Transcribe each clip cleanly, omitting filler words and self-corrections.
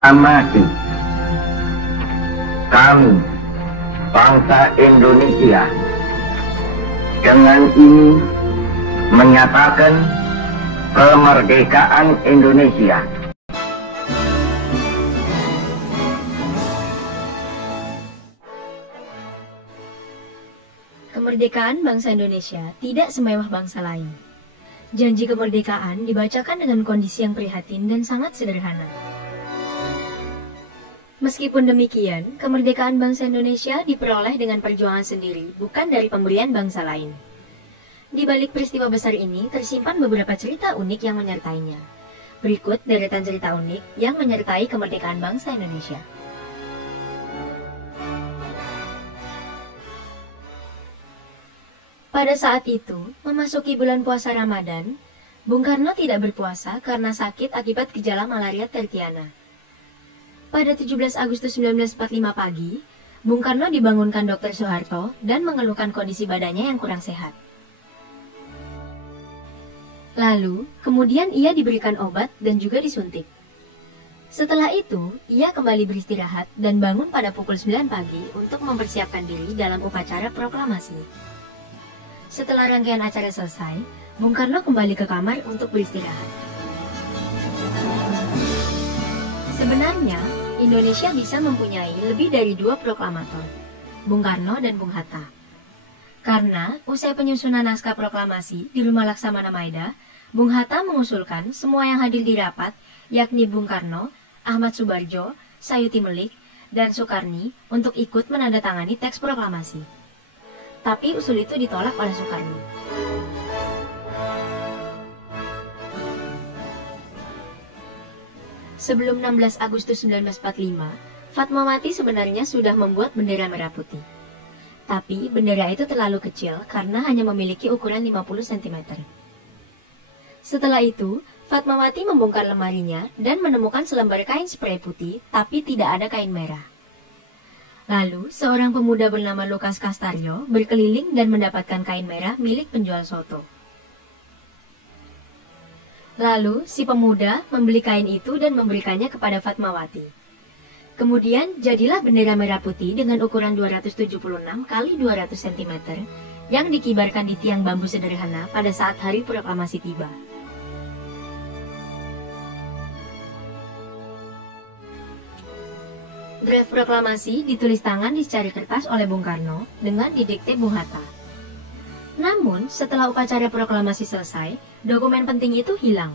Amati, kami bangsa Indonesia dengan ini menyatakan kemerdekaan Indonesia. Kemerdekaan bangsa Indonesia tidak semewah bangsa lain. Janji kemerdekaan dibacakan dengan kondisi yang prihatin dan sangat sederhana. Meskipun demikian, kemerdekaan bangsa Indonesia diperoleh dengan perjuangan sendiri, bukan dari pemberian bangsa lain. Di balik peristiwa besar ini tersimpan beberapa cerita unik yang menyertainya. Berikut deretan cerita unik yang menyertai kemerdekaan bangsa Indonesia. Pada saat itu, memasuki bulan puasa Ramadan, Bung Karno tidak berpuasa karena sakit akibat gejala malaria tertiana. Pada 17 Agustus 1945 pagi, Bung Karno dibangunkan Dr. Soeharto dan mengeluhkan kondisi badannya yang kurang sehat. Lalu, kemudian ia diberikan obat dan juga disuntik. Setelah itu, ia kembali beristirahat dan bangun pada pukul 9 pagi untuk mempersiapkan diri dalam upacara proklamasi. Setelah rangkaian acara selesai, Bung Karno kembali ke kamar untuk beristirahat. Sebenarnya, Indonesia bisa mempunyai lebih dari 2 proklamator, Bung Karno dan Bung Hatta. Karena usai penyusunan naskah proklamasi di Rumah Laksamana Maeda, Bung Hatta mengusulkan semua yang hadir di rapat, yakni Bung Karno, Ahmad Subarjo, Sayuti Melik, dan Soekarni untuk ikut menandatangani teks proklamasi. Tapi usul itu ditolak oleh Soekarni. Sebelum 16 Agustus 1945, Fatmawati sebenarnya sudah membuat bendera merah putih. Tapi bendera itu terlalu kecil karena hanya memiliki ukuran 50 cm. Setelah itu, Fatmawati membongkar lemarinya dan menemukan selembar kain sprei putih, tapi tidak ada kain merah. Lalu, seorang pemuda bernama Lukas Kastaryo berkeliling dan mendapatkan kain merah milik penjual soto. Lalu, si pemuda membeli kain itu dan memberikannya kepada Fatmawati. Kemudian, jadilah bendera merah putih dengan ukuran 276 x 200 cm yang dikibarkan di tiang bambu sederhana pada saat hari proklamasi tiba. Draft proklamasi ditulis tangan di secari kertas oleh Bung Karno dengan didikte Bung Hatta. Namun, setelah upacara proklamasi selesai, dokumen penting itu hilang.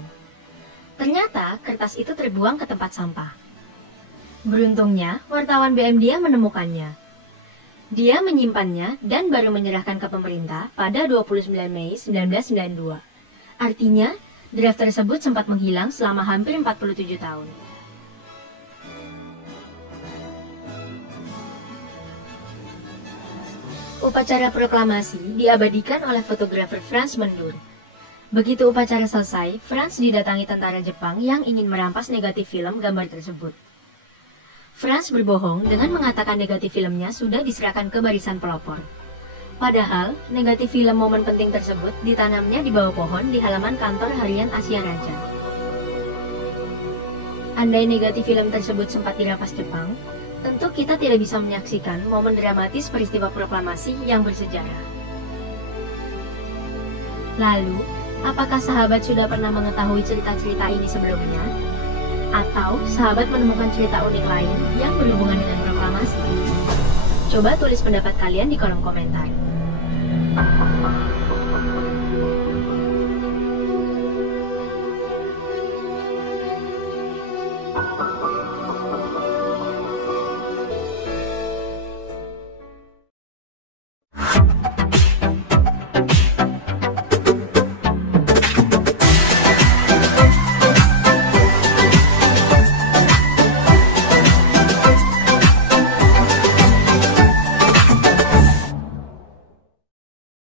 Ternyata, kertas itu terbuang ke tempat sampah. Beruntungnya, wartawan BM Dia menemukannya. Dia menyimpannya dan baru menyerahkan ke pemerintah pada 29 Mei 1992. Artinya, draft tersebut sempat menghilang selama hampir 47 tahun. Upacara proklamasi diabadikan oleh fotografer Franz Mendur. Begitu upacara selesai, Franz didatangi tentara Jepang yang ingin merampas negatif film gambar tersebut. Franz berbohong dengan mengatakan negatif filmnya sudah diserahkan ke barisan pelopor. Padahal, negatif film momen penting tersebut ditanamnya di bawah pohon di halaman kantor harian Asia Raja. Andai negatif film tersebut sempat dirampas Jepang, tentu kita tidak bisa menyaksikan momen dramatis peristiwa proklamasi yang bersejarah. Lalu, apakah sahabat sudah pernah mengetahui cerita-cerita ini sebelumnya? Atau sahabat menemukan cerita unik lain yang berhubungan dengan proklamasi? Coba tulis pendapat kalian di kolom komentar.